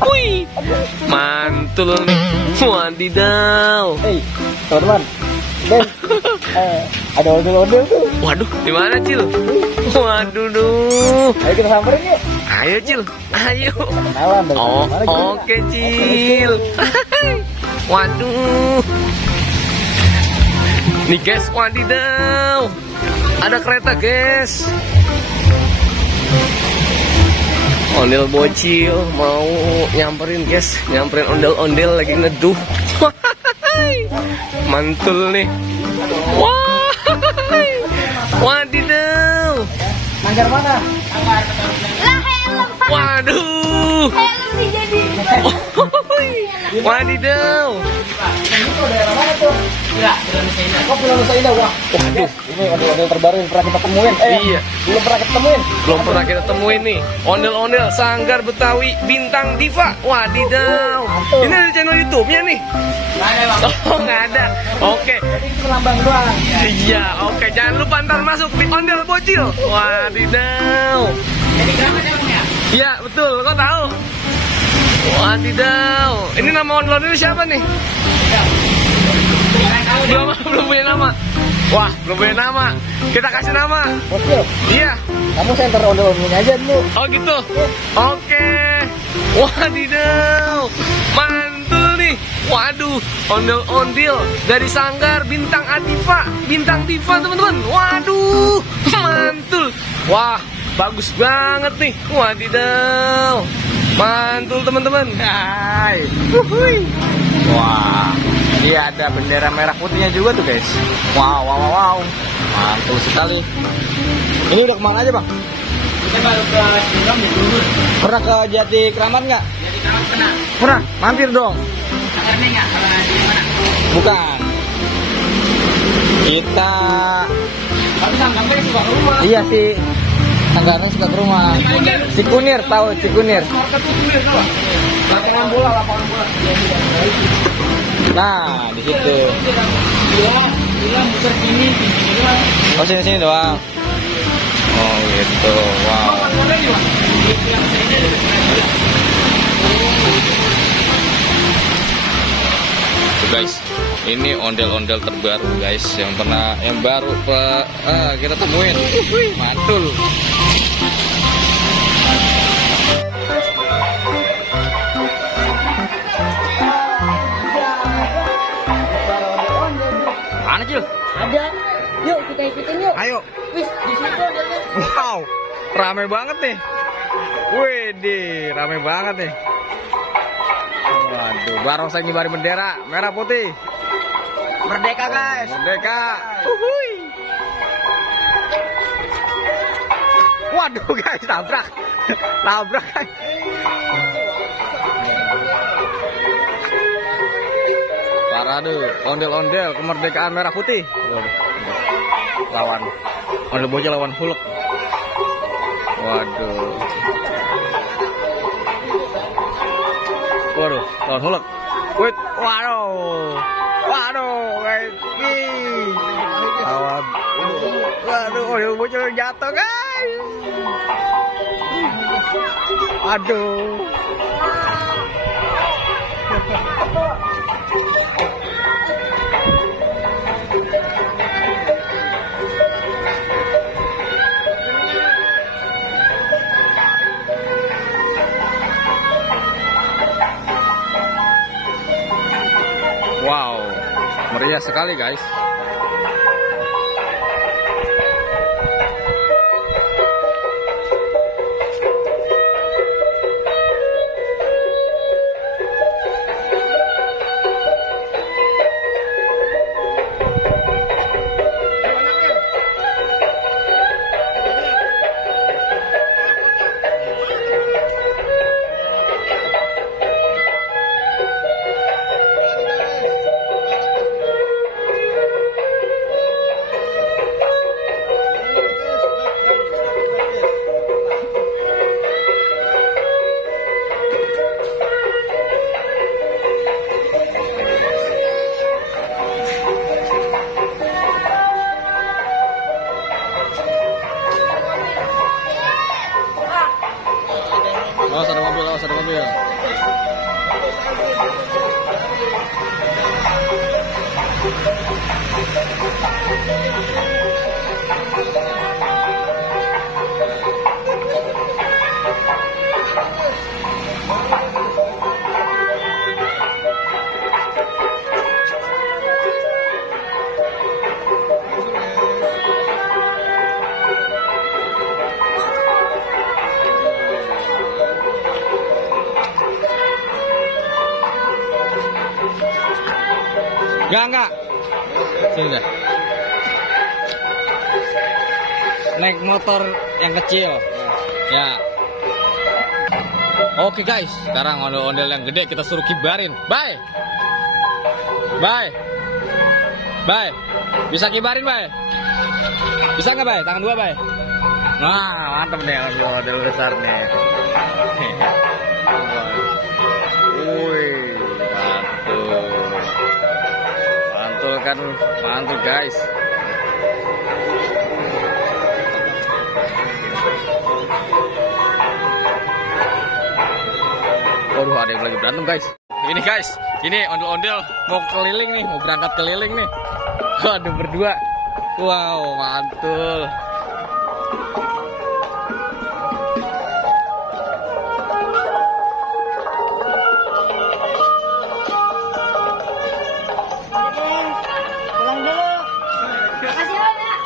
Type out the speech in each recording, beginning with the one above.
Wih, mantul nih. Wadidaw. Teman-teman, Ben, ada ondel-ondel tuh. Waduh, di mana Cil? Waduh, duh. Ayo kita samperin yuk. Ayo Cil, ayo. Kenalan dari Oh, mana gimana? oke Cil. Waduh. Nih guys, wadidaw. Ada kereta guys. Ondel bocil mau nyamperin guys, nyamperin ondel-ondel lagi neduh. Mantul nih. Wah, wadidaw. Manggar mana? Lah helm. Waduh. Helm dijadi. Wadidaw. Itu daerah mana tuh? Oh, Pulau Nusa Indah. Wah, Waduh. ini ondel-ondel terbaru yang pernah kita temuin. Iya. Belum pernah kita temuin. Belum pernah kita temuin nih. Ondel-ondel Sanggar Betawi Bintang Diva. Wadidaw. Ini ada channel YouTube-nya nih. Oh, nggak ada. Oke. Jadi itu lambang doang. Iya, oke. Jangan lupa ntar masuk di Ondel Bocil. Wadidaw. Jadi keramat emangnya? Iya, betul. Kau tahu? Wadidaw. Ini nama ondel-ondel siapa nih? Belum punya nama. Wah, belum punya nama. Kita kasih nama. Bocil, Iya. kamu center ondel-ondelnya aja dulu. Oh gitu. Oke. Wadidaw. Mantul nih. Waduh, ondel-ondel dari Sanggar Bintang Adiva, Bintang Diva teman-teman. Waduh, mantul. Wah, bagus banget nih. Wadidaw. Mantul teman-teman. Hai. Wah, ini ada bendera merah putihnya juga tuh guys. Wow, wow, wow, wow. Mantul sekali. Ini udah kemana aja bang? Kita baru ke Cirebon di Bogor. Pernah ke Jati Kramat nggak? Jadi kalau pernah. Pernah, mampir dong. Akarnya nggak kalau di mana? Bukan. Kita, Tapi sampai suka ke rumah. iya sih. Tanggaran suka ke rumah. Cikunir, tahu Cikunir. Market itu dia tahu. Lapangan bola. Nah, di situ. Bilang muter sini doang. Oh sini doang. Oh gitu, wow. Guys, ini ondel-ondel terbaru guys yang baru kita temuin. Mantul. Mana Cil? Ada. Yuk kita ikutin yuk. Ayo. Wih, di situ ada. Wow, rame banget nih. Widih, rame banget nih. Waduh, barongsai ngibari bendera merah putih. Merdeka guys. Merdeka. Uhuy. Waduh guys, tabrak. Tabrak guys. Parade, ondel-ondel kemerdekaan merah putih. Waduh. Lawan ondel bocil lawan Hulk. Waduh. Waduh, lawan Hulk. Wait, waduh. Waduh, guys. Nih. Lawan. Waduh, ondel bocil jatuh, guys. Aduh. Wow, meriah sekali guys. Enggak. Sini dah. Naik motor yang kecil. Ya. Oke guys, sekarang ondel-ondel yang gede kita suruh kibarin. Bye. Bisa kibarin, Bye? Bisa nggak, Bye? Tangan dua, Bye. Nah, mantap deh ondel besar nih. Wih, mantul kan, mantul guys. Waduh, ada yang lagi berantem guys. Ini guys, ini ondel-ondel mau keliling nih, mau berangkat keliling nih. Waduh, berdua. Wow, mantul. Pulang dulu. Makasih banyak.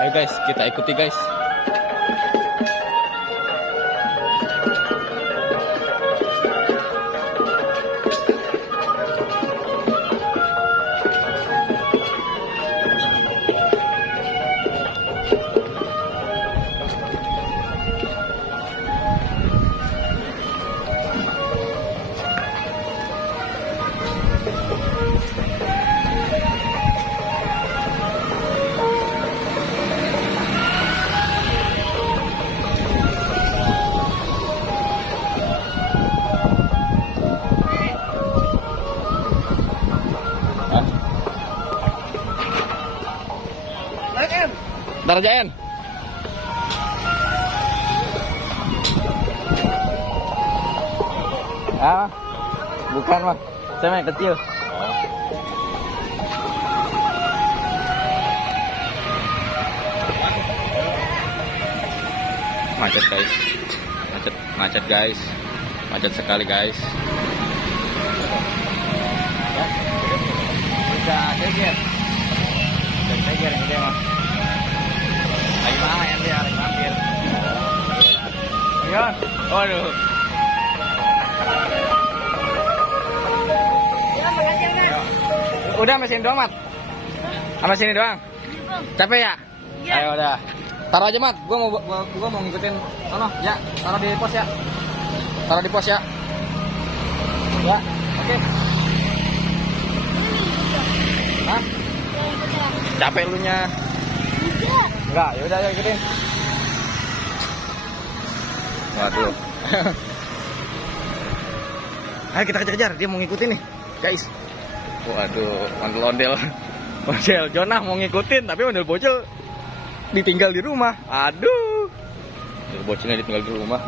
Ayo guys, kita ikuti guys. Ntar aja, En. Ah, bukan mah, saya yang kecil. Macet guys, macet guys, macet sekali guys. Bisa ceger yang gede mah. Lagi main dia, lagi mampir. Ayo, waduh. Udah sampai sini doang, Mat? Sampai sini doang? Capek ya? Iya. Ayo udah. Taruh aja, Mat. Gua mau ngikutin sono, ya. Taruh di pos ya. Taruh di pos ya. Ya, oke. Hah? Capek lu nya. Enggak, yaudah ayo ikutin. Waduh. Ayo kita kejar-kejar, dia mau ngikutin nih, guys. Waduh, ondel-ondel. Bocil Jonah mau ngikutin, tapi ondel bocil ditinggal di rumah. Aduh. Ondel bocilnya ditinggal di rumah.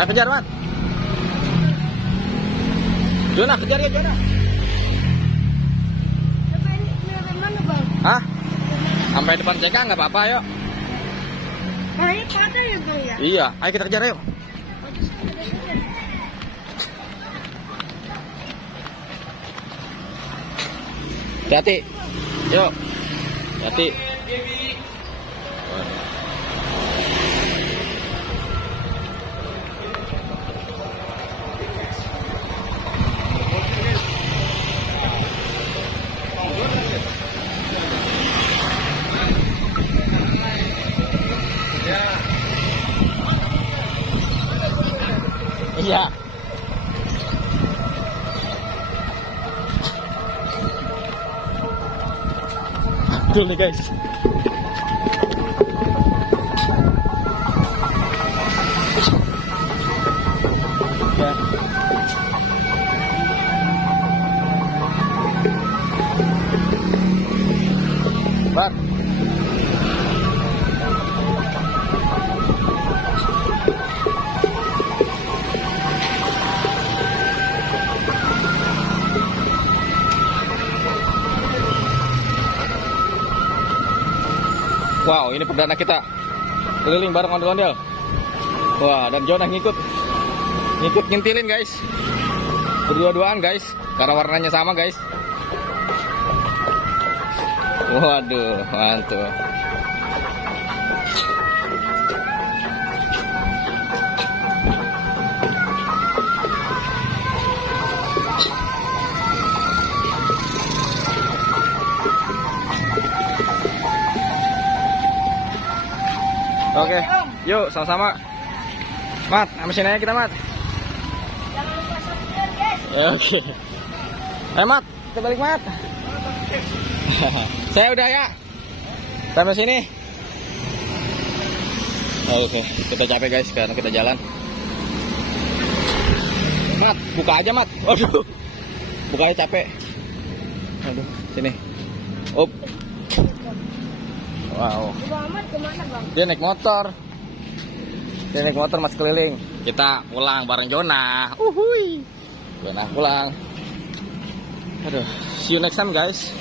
Ayo kejar, Mat. Jonah, kejar ya, Jonah. Sampai mana, Bang? Hah? Sampai depan CK nggak apa-apa, yuk. Nah, ini patah ya, Bang ya? Iya, ayo kita kejar, yuk. Hati-hati. Yuk. Hati. Iya. Betul nih guys. Ya. Mat. Wow, ini perdana kita keliling bareng ondel-ondel. Wah, dan Jonah ngikut ngintilin guys. Berdua-duaan guys, karena warnanya sama guys. Waduh, mantap. Oke, yuk sama-sama. Mat, ambil sini aja kita, Mat. Jangan lupa subscribe, guys. Oke. Ayo, Mat, kita balik, Mat. Saya udah ya. Sampai sini. Oke, kita capek guys karena kita jalan. Mat, buka aja, Mat. Aduh. Bukanya capek. Aduh, sini. Up. Wow. Muhammad kemana, Bang? Dia naik motor. Dia naik motor mas keliling. Kita pulang bareng Jonah. Jonah pulang. Aduh, see you next time guys.